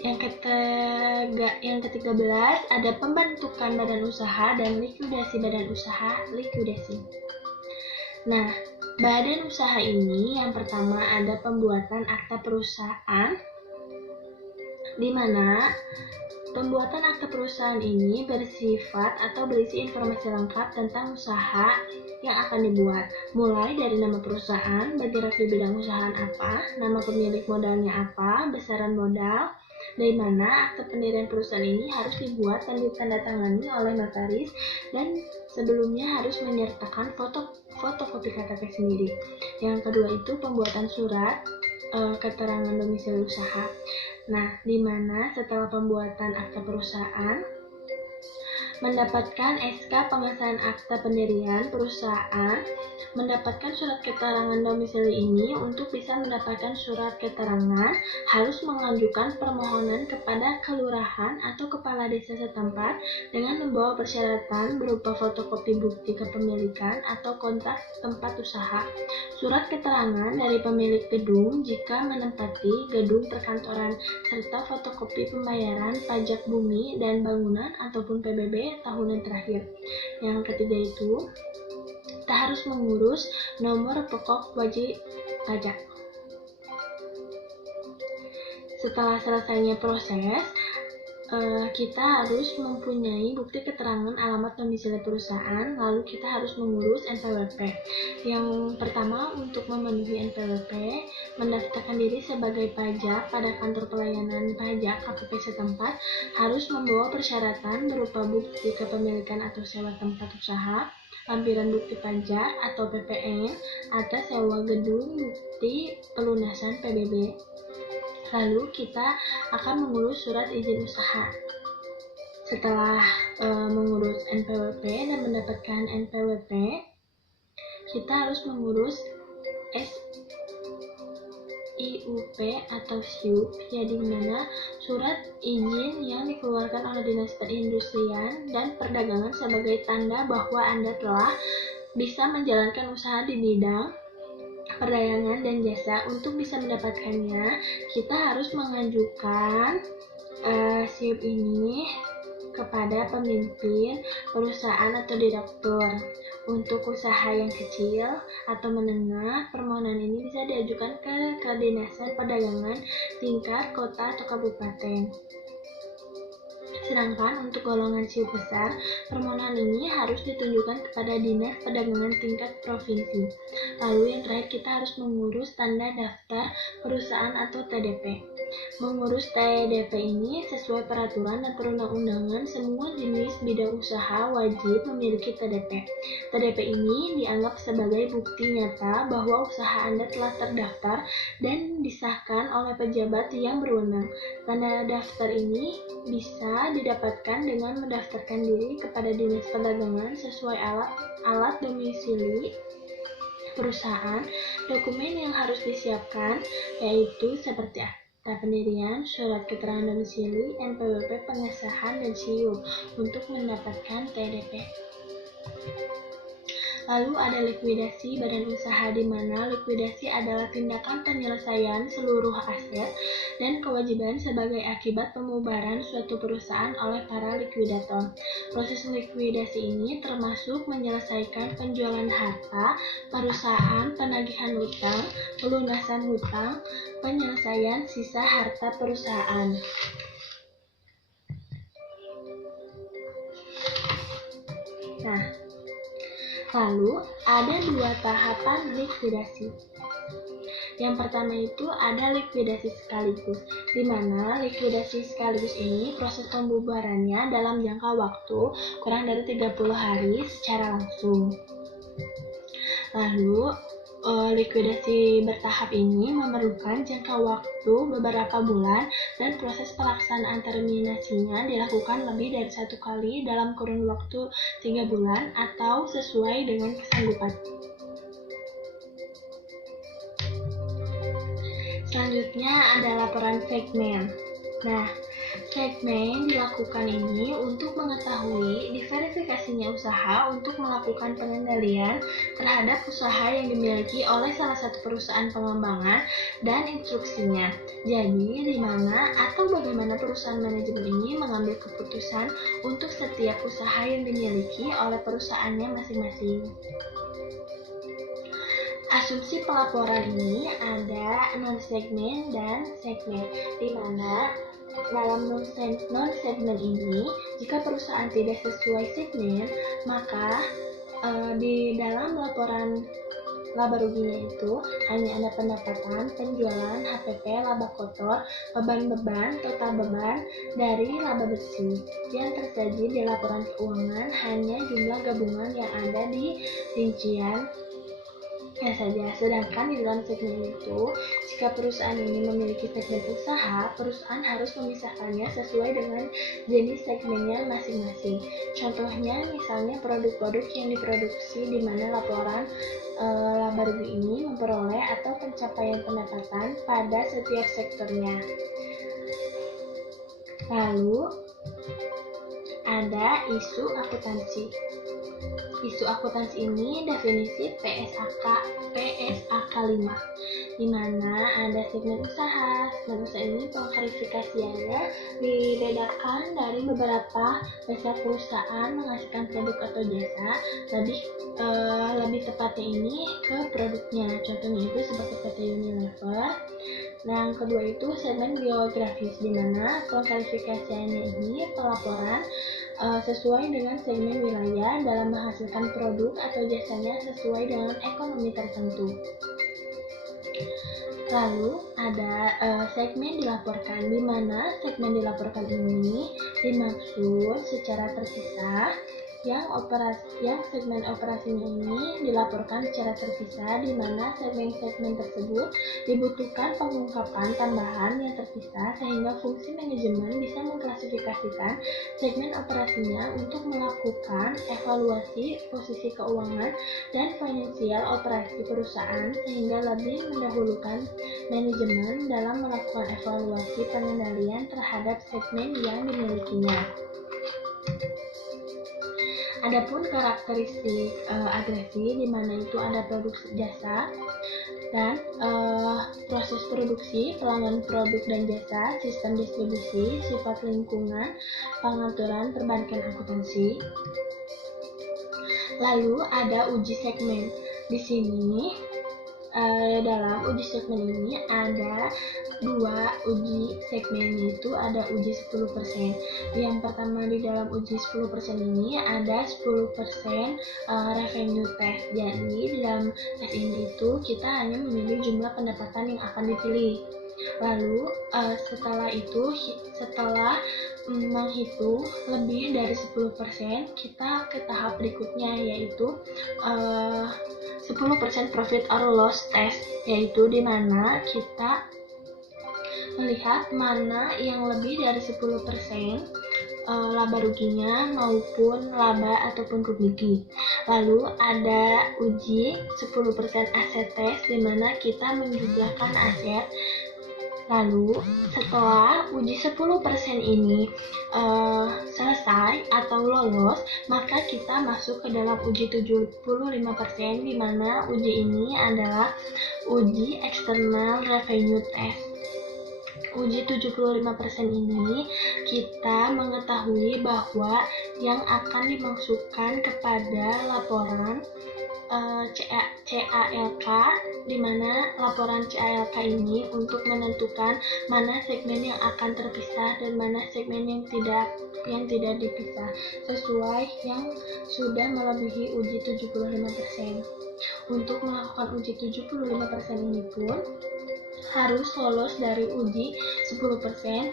Yang ke-13 ada pembentukan badan usaha dan likuidasi badan usaha, likuidasi. Nah, badan usaha ini yang pertama ada pembuatan akta perusahaan, di mana pembuatan akta perusahaan ini bersifat atau berisi informasi lengkap tentang usaha yang akan dibuat, mulai dari nama perusahaan, bergerak di bidang usaha apa, nama pemilik modalnya apa, besaran modal, dari mana akta pendirian perusahaan ini harus dibuat dan ditandatangani oleh notaris, dan sebelumnya harus menyertakan fotokopi KTP sendiri. Yang kedua itu pembuatan surat keterangan domisili usaha. Nah, di mana setelah pembuatan akta perusahaan, mendapatkan SK pengesahan akta pendirian perusahaan, mendapatkan surat keterangan domisili ini untuk bisa mendapatkan surat keterangan harus mengajukan permohonan kepada kelurahan atau kepala desa setempat dengan membawa persyaratan berupa fotokopi bukti kepemilikan atau kontrak tempat usaha, surat keterangan dari pemilik gedung jika menempati gedung perkantoran, serta fotokopi pembayaran pajak bumi dan bangunan ataupun PBB tahunan terakhir. Yang ketiga itu, kita harus mengurus nomor pokok wajib pajak. Setelah selesainya proses, kita harus mempunyai bukti keterangan alamat domisili perusahaan, lalu kita harus mengurus NPWP. Yang pertama, untuk memenuhi NPWP, mendaftarkan diri sebagai pajak pada kantor pelayanan pajak KPP setempat, harus membawa persyaratan berupa bukti kepemilikan atau sewa tempat usaha, lampiran bukti pajak atau PPN, atas sewa gedung, bukti pelunasan PBB. Lalu kita akan mengurus surat izin usaha. Setelah mengurus NPWP dan mendapatkan NPWP, kita harus mengurus SIUP atau SIUP, ya, di mana surat izin yang dikeluarkan oleh Dinas Perindustrian dan Perdagangan sebagai tanda bahwa Anda telah bisa menjalankan usaha di bidang perdagangan dan jasa. Untuk bisa mendapatkannya, kita harus mengajukan SIUP ini kepada pemimpin perusahaan atau direktur. Untuk usaha yang kecil atau menengah, permohonan ini bisa diajukan ke Kedinasan Perdagangan tingkat kota atau kabupaten. Sedangkan untuk golongan SIUP besar, permohonan ini harus ditunjukkan kepada Dinas Perdagangan tingkat provinsi. Lalu yang terakhir, kita harus mengurus tanda daftar perusahaan atau TDP. Mengurus TDP ini sesuai peraturan dan perundang-undangan, semua jenis bidang usaha wajib memiliki TDP. TDP ini dianggap sebagai bukti nyata bahwa usaha Anda telah terdaftar dan disahkan oleh pejabat yang berwenang. Tanda daftar ini bisa didapatkan dengan mendaftarkan diri kepada Dinas Perdagangan sesuai alat domisili perusahaan. Dokumen yang harus disiapkan yaitu seperti akta pendirian, surat keterangan domisili, NPWP, pengesahan, dan SIUP untuk mendapatkan TDP. Lalu ada likuidasi badan usaha, di mana likuidasi adalah tindakan penyelesaian seluruh aset dan kewajiban sebagai akibat pemubaran suatu perusahaan oleh para likuidator. Proses likuidasi ini termasuk menyelesaikan penjualan harta perusahaan, penagihan hutang, pelunasan hutang, penyelesaian sisa harta perusahaan. Nah, lalu ada dua tahapan likuidasi. Yang pertama itu ada likuidasi sekaligus, di mana likuidasi sekaligus ini proses pembubarannya dalam jangka waktu kurang dari 30 hari secara langsung. Lalu likuidasi bertahap ini memerlukan jangka waktu beberapa bulan dan proses pelaksanaan terminasinya dilakukan lebih dari 1 kali dalam kurun waktu 3 bulan atau sesuai dengan kesanggupan. Selanjutnya ada laporan segmen. Nah, Segmen dilakukan ini untuk mengetahui diverifikasinya usaha untuk melakukan pengendalian terhadap usaha yang dimiliki oleh salah satu perusahaan pengembangan dan instruksinya. Jadi, di mana atau bagaimana perusahaan manajemen ini mengambil keputusan untuk setiap usaha yang dimiliki oleh perusahaannya masing-masing. Asumsi pelaporan ini ada non-segmen dan segmen, di mana dalam non-segmen ini, jika perusahaan tidak sesuai segmen, maka di dalam laporan laba ruginya itu hanya ada pendapatan, penjualan, HPP, laba kotor, beban-beban, total beban dari laba bersih. Yang tersaji di laporan keuangan hanya jumlah gabungan yang ada di rincian saja. Sedangkan di dalam segmen itu, jika perusahaan ini memiliki segmen usaha, perusahaan harus memisahkannya sesuai dengan jenis segmennya masing-masing. Contohnya, misalnya produk-produk yang diproduksi di mana laporan laba rugi ini memperoleh atau pencapaian pendapatan pada setiap sektornya. Lalu, ada isu akuntansi. Isu akuntansi ini definisi PSAK 5, di mana ada segmen usaha. Segmen usaha ini pengklasifikasiannya dibedakan dari beberapa besar perusahaan menghasilkan produk atau jasa, lebih tepatnya ini ke produknya. Contohnya itu seperti PT Unilever. Yang kedua itu segmen geografis, di mana pengklasifikasiannya ini pelaporan sesuai dengan segmen wilayah dalam menghasilkan produk atau jasanya sesuai dengan ekonomi tertentu. Lalu ada segmen dilaporkan, di mana segmen dilaporkan ini dimaksud secara terpisah, yang segmen operasinya ini dilaporkan secara terpisah, di mana segmen-segmen tersebut dibutuhkan pengungkapan tambahan yang terpisah sehingga fungsi manajemen bisa mengklasifikasikan segmen operasinya untuk melakukan evaluasi posisi keuangan dan finansial operasi perusahaan, sehingga lebih mendahulukan manajemen dalam melakukan evaluasi pengendalian terhadap segmen yang dimilikinya. Adapun karakteristik agresi, di mana itu ada produksi jasa dan proses produksi, pelanggan produk dan jasa, sistem distribusi, sifat lingkungan, pengaturan perbankan akuntansi. Lalu ada uji segmen. Di sini dalam uji segmen ini ada dua uji segmen, yaitu ada uji 10%. Yang pertama, di dalam uji 10% ini ada 10% revenue test. Jadi di dalam tes ini itu kita hanya memilih jumlah pendapatan yang akan dipilih. Lalu setelah menghitung lebih dari 10%, kita ke tahap berikutnya, yaitu 10% profit or loss test, yaitu di mana kita melihat mana yang lebih dari 10% laba ruginya maupun laba ataupun rugi. Lalu ada uji 10% aset test, di mana kita menjumlahkan aset. Lalu setelah uji 10% ini selesai atau lolos, maka kita masuk ke dalam uji 75%, di mana uji ini adalah uji external revenue test. Uji 75% ini kita mengetahui bahwa yang akan dimasukkan kepada laporan CALK, di mana laporan CALK ini untuk menentukan mana segmen yang akan terpisah dan mana segmen yang tidak dipisah, sesuai yang sudah melebihi uji 75%. Untuk melakukan uji 75% ini pun harus lolos dari uji 10%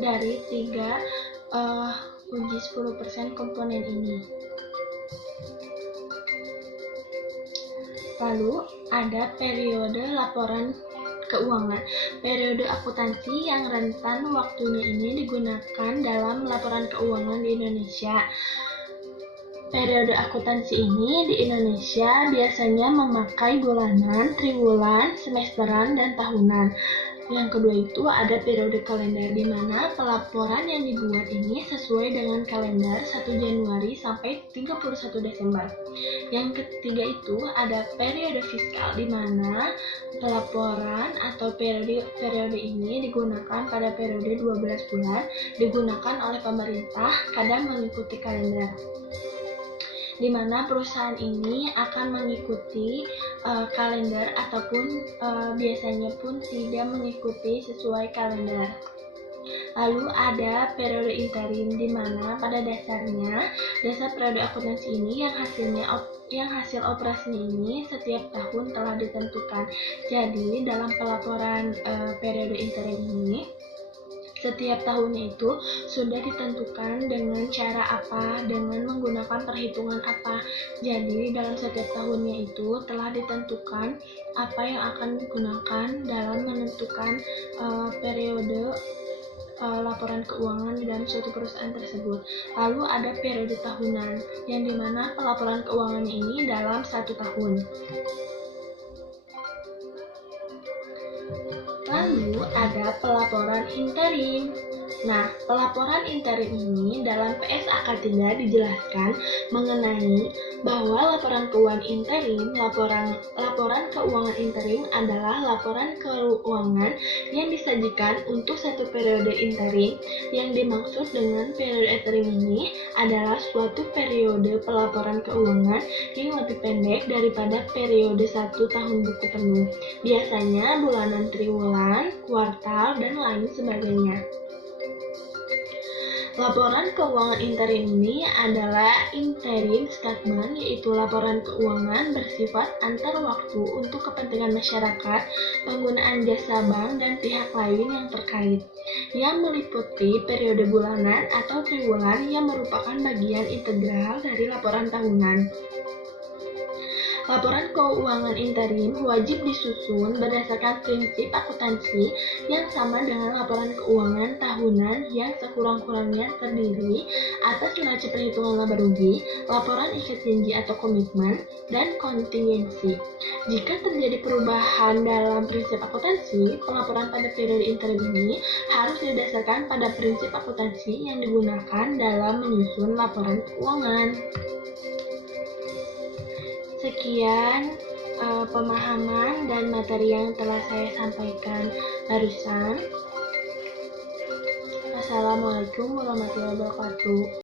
dari 3 uji 10% komponen ini. Lalu ada periode laporan keuangan. Periode akuntansi yang rentan waktunya ini digunakan dalam laporan keuangan di Indonesia. Periode akuntansi ini di Indonesia biasanya memakai bulanan, triwulan, semesteran, dan tahunan. Yang kedua itu ada periode kalender, di mana pelaporan yang dibuat ini sesuai dengan kalender 1 Januari sampai 31 Desember. Yang ketiga itu ada periode fiskal, di mana pelaporan atau periode ini digunakan pada periode 12 bulan, digunakan oleh pemerintah kadang mengikuti kalender, di mana perusahaan ini akan mengikuti kalender ataupun biasanya pun tidak mengikuti sesuai kalender. Lalu ada periode interim, di mana pada dasarnya dasar periode akuntansi ini yang hasil operasinya ini setiap tahun telah ditentukan. Jadi dalam pelaporan periode interim ini setiap tahunnya itu sudah ditentukan dengan cara apa, dengan menggunakan perhitungan apa. Jadi dalam setiap tahunnya itu telah ditentukan apa yang akan digunakan dalam menentukan periode laporan keuangan di dalam suatu perusahaan tersebut. Lalu ada periode tahunan, yang dimana pelaporan keuangannya ini dalam 1 tahun. Lalu ada pelaporan interim. Nah, pelaporan interim ini dalam PSAK 3 dijelaskan mengenai bahwa laporan keuangan interim, laporan keuangan interim adalah laporan keuangan yang disajikan untuk satu periode interim. Yang dimaksud dengan periode interim ini adalah suatu periode pelaporan keuangan yang lebih pendek daripada periode 1 tahun buku penuh. Biasanya bulanan, triwulan, kuartal, dan lain sebagainya. Laporan keuangan interim ini adalah interim statement, yaitu laporan keuangan bersifat antar waktu untuk kepentingan masyarakat, penggunaan jasa bank, dan pihak lain yang terkait, yang meliputi periode bulanan atau triwulan yang merupakan bagian integral dari laporan tahunan. Laporan keuangan interim wajib disusun berdasarkan prinsip akuntansi yang sama dengan laporan keuangan tahunan yang sekurang-kurangnya terdiri atas neraca perhitungan laba rugi, laporan ikat janji atau komitmen, dan kontingensi. Jika terjadi perubahan dalam prinsip akuntansi, pelaporan pada periode interim ini harus didasarkan pada prinsip akuntansi yang digunakan dalam menyusun laporan keuangan. Sekian pemahaman dan materi yang telah saya sampaikan barusan. Assalamualaikum warahmatullahi wabarakatuh.